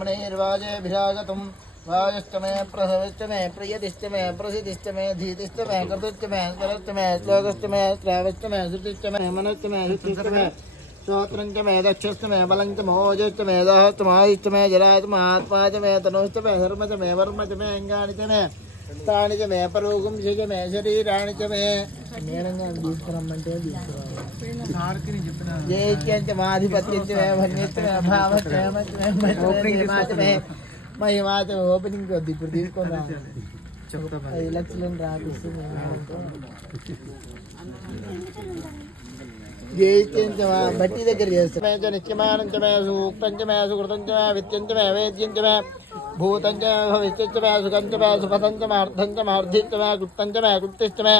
ब्रह्मणैर्वाजेभिरागतम् वायुश्च मे प्रसविश्च मे प्रियतिश्च मे प्रसिद्धिश्च मे धीतिश्च मे कृतिश्च मे स्वरश्च मे श्लोकश्च मे श्रावश्च मे श्रुतिश्च मे मनश्च मे शुद्धिश्च मे श्रोत्रं च मे दक्षश्च मे बलं च मोजश्च मे दहश्च मायुश्च मे जरायुश्च मे आत्मा च मे तनुश्च मे धर्म च मे वर्म च मे अङ्गानि च मे తాని చ మే పరోగం శిఖ మే శరీరాణి చ మే నేనంగా తీసుకురమ్మంటే తీసుకురావాలి జైత్యం చ మాధిపత్యం చ మే భన్యత్వ మే మే మత్వ ఓపెనింగ్ ఇప్పుడు తీసుకుందాం ఐదు లక్షలు రాపిస్తుంది బట్టి దగ్గర చేస్తాం నిత్యమానంచమే సూక్తంచమే సుకృతంచమే విత్యంచమే వేద్యంచమే సూక్తం చ మే సుకృతం చ మే విత్యం చ మే వేద్యం చ మే భూతం చ భవిష్యచ్చ మే సుఖం చ మే సుపథం చ మే అర్థం చ మే అర్థిచ్చ మే గుప్తం చ మే గుప్తిశ్చ మే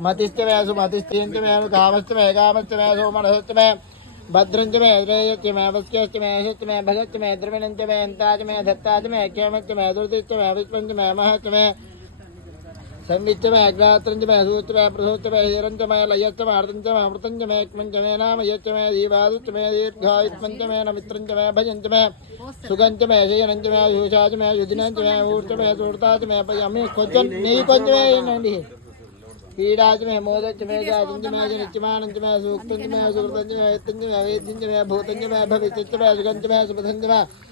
మతిశ్చ మే సుమతిశ్చేంచ మే కామశ్చ మే కామశ్చ మే సోమనశ్చ మే భద్రం చ మే శ్రేయశ్చ మే వస్యశ్చ మే యశశ్చ మే భగశ్చ మే ద్రవిణం చ మే అంతాచ మే దత్తాచ మే క్షేమశ్చ మే దుర్దిశ్చ మే విశ్వం చ మే మహశ్చ మే సంవిచ్చ మే అగ్రాత్రం చ మే సూచ మే ప్రసూచ మే హీరం చ మే లయశ్చ మే అర్థం చ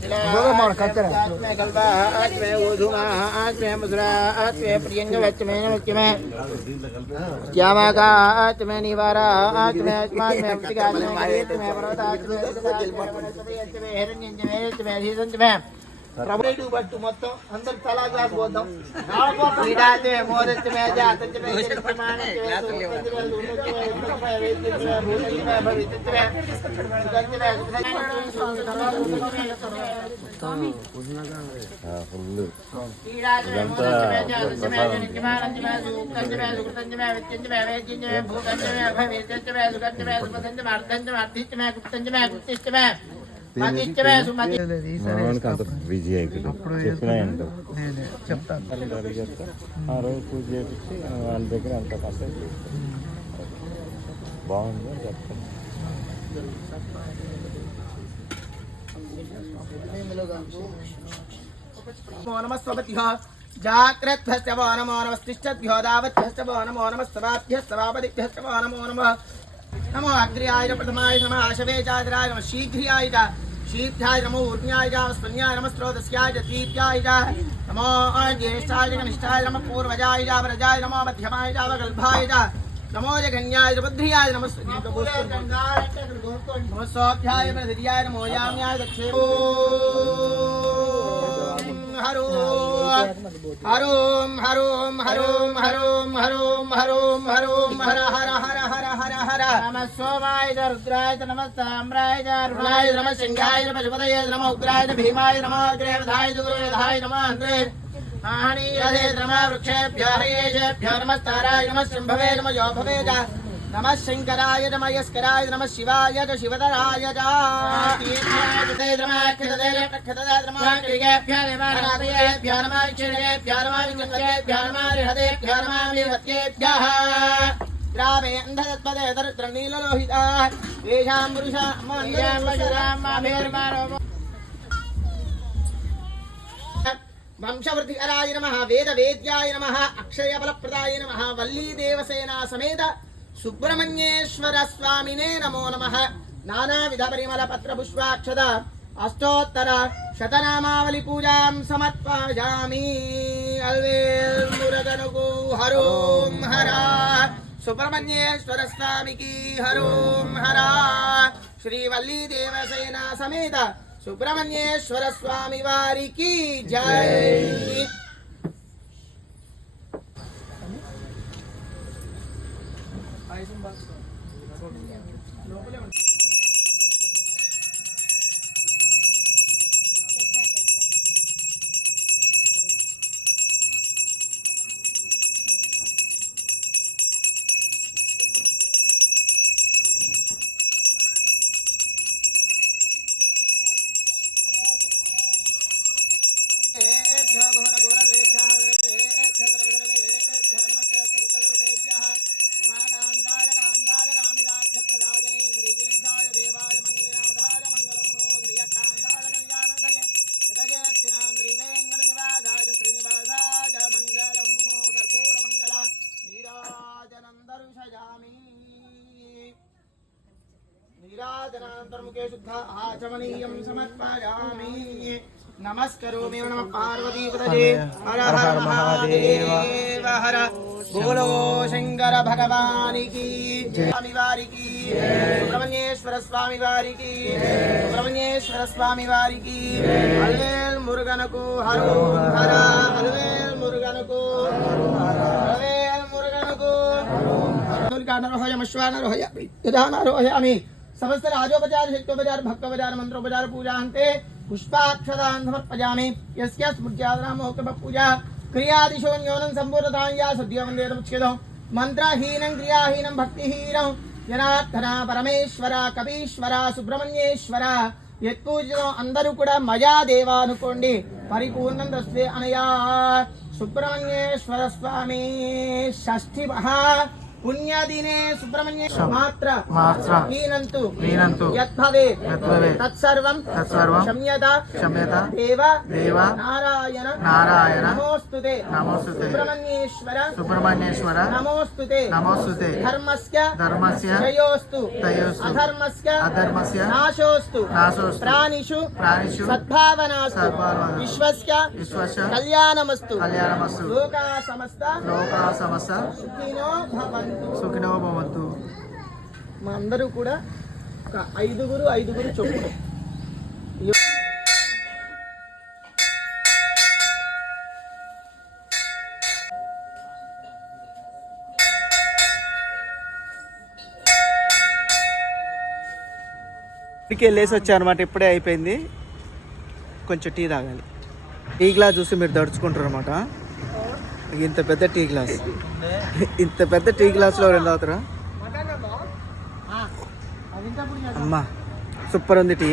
మే పూర్ణతరం చ మే కిటిచ్చ మే పూజవాచ మే చ మే శుచ మే ప్రియశ్చ మే యవాచ మే మాషాచ మే ఆత్మే కల్పా ప్రభుడు బట్టు మొత్తం అందరు తలా గ్లాస్ పోద్దాం క్రీడాత్మే మోదత్మే జాతత్మే జనిత్యమానత్మే సుఖంత్మే దుర్నత్మే ఉత్తమే వేద్యత్మే భూతత్మే భవిత్యత్మే సుగంత్మే మనవానికి అంత బిజీ అయిపోయింది చెప్పినా ఏంటో చెప్తాను తల్లి రెడీ చేస్తా ఆ రోజు పూజ చేపించి వాళ్ళ దగ్గర అంత కాసేపు చేస్తాం. బాగుంది అని చెప్తాను నమస్వపతిహ జాగ్రత్త వో నమో నమస్తిష్టభ్యో దావత్యశ్చ వో నమో నమస్తవాభ్యస్తవాపదిభ్యశ్చ వో నమో నమ నమో అగ్ర్యాయ ప్రథమాయ నమ ఆశవే చాదరాయ నమ శీఘ్ర్యాయ చ శీఘ్రాయ నమో ఊర్మ్యాయ చ స్పన్యాయ నమ స్రోతస్యాయ చ దీప్యాయ చ నమో జ్యేష్ఠాయ కనిష్టాయ నమ పూర్వజాయ చ వరజాయ నమో మధ్యమాయ చ వగల్భాయ చ నమో జగన్యాయ బుద్ధ్యాయ నమ నమ స్వాధ్యాయ ప్రధిర్యాయ నమో యామ్యాయ దక్షే హరో హరోం హరోం హరోం హరోం హరోం హరోం హరోం హర హర హర నమ సోమాయ రుద్రాయ నమ సామ్రాయ రుణాయ నమ సింహాయ నమ పశుపతయ నమ ఉగ్రాయ భీమాయ నమ అగ్రేవధాయ దూరధాయ నమ అంద్రే ఆహనీయదే నమ వృక్షేభ్య హయేషేభ్య నమస్తారాయ నమ శంభవే నమ యోభవే నమ శంకరాయ నమ యస్కరాయ నమ శివాయ శివధరాయ నమ వేద వేద్యాయ నమ అక్షయ బలప్రదాయ నమ వల్లీ దేవసేనా సమేత సుబ్రహ్మణ్యేశ్వర స్వామినే నమో నమ నానావిధ పరిమళ పత్ర పుష్పాక్షద అష్టోత్తర శతనామావళి పూజాం సమర్పయామి అల్వేల్ మురగనుగు హరోం హర సుబ్రహ్మణ్యేశ్వర స్వామికి హరోం హర శ్రీ వల్లీ దేవసేన సమేత సుబ్రహ్మణ్యేశ్వర స్వామి వారికి జై नीराजनान्तर्मुखे शंकर भगवान की। स्वामी वारी की। सुब्रमण्येश्वर स्वामी वारी की। सुब्रमण्येश्वर स्वामी वारी की। अलवेल मुर्गन को हरो हरा। अलवेल मुर्गन को अलवेल मुर्गन को दुर्गा नरोहय मश्वा नरोहय यदा नरोहयामि। అల్వేల్ మురుగనకు నరోహయమశ్వానరోహయ విధానరోహయామి సమస్త రాజోపచార శక్తోపచార భక్తోపచార మంత్రోపచార పూజాంతే పుష్పాక్షదాన్ సమర్పయామి యస్య స్మృత్యాదనామోక్త పూజా. క్రియాదిశో న్యూనం సంపూర్ణతాయా సద్య వందేదముచ్ఛేదం మంత్రహీనం క్రియాహీనం భక్తిహీనం. జనార్దన పరమేశ్వర కవీశ్వర సుబ్రహ్మణ్యేశ్వర. యత్పూజితం అందరూ కూడా మయా దేవా అనుకోండి పరిపూర్ణం దస్తే అనయా. సుబ్రహ్మణ్యేశ్వర స్వామి. షష్ఠి మహా పుణ్యదినే సుబ్రహ్మణ్య మాత్ర. మాత్ర. హీనంతు హీనంతు యద్భవే యద్భవేత్. తత్సర్వం. తత్సర్వం. క్షమ్యత. క్షమ్యత. దేవ. దేవ. నారాయణ. నారాయణ. నమోస్తుతే. నమోస్తుతే. సుబ్రహ్మణ్యేశ్వర. సుబ్రహ్మణ్యేశ్వర. నమోస్తుతే. నమోస్తుతే. ధర్మస్య. అధర్మస్య. అధర్మస్య. నాశోస్తు. నాశోస్తు. ప్రాణిషు. ప్రాణిషు. సద్భావనాస్తు. సద్భావనాస్తు. విశ్వస్య. విశ్వస్య. కళ్యాణమస్తు. కళ్యాణమస్తు. లోకా సమస్త. లోకా సమస్త. సుఖినో భవంతు. సుఖినో భవంతు. మా అందరూ కూడా ఒక ఐదుగురు ఐదుగురు చొప్పున. ఇంటికి వెళ్ళేసి వచ్చా అనమాట ఇప్పుడే అయిపోయింది. కొంచెం టీ తాగాలి. టీ గ్లాస్ చూసి మీరు దడుచుకుంటారు అనమాట ఇంత పెద్ద టీ గ్లాస్. ఇంత పెద్ద టీ గ్లాస్లో రెండు అవుతారా అమ్మా సూపర్ ఉంది టీ.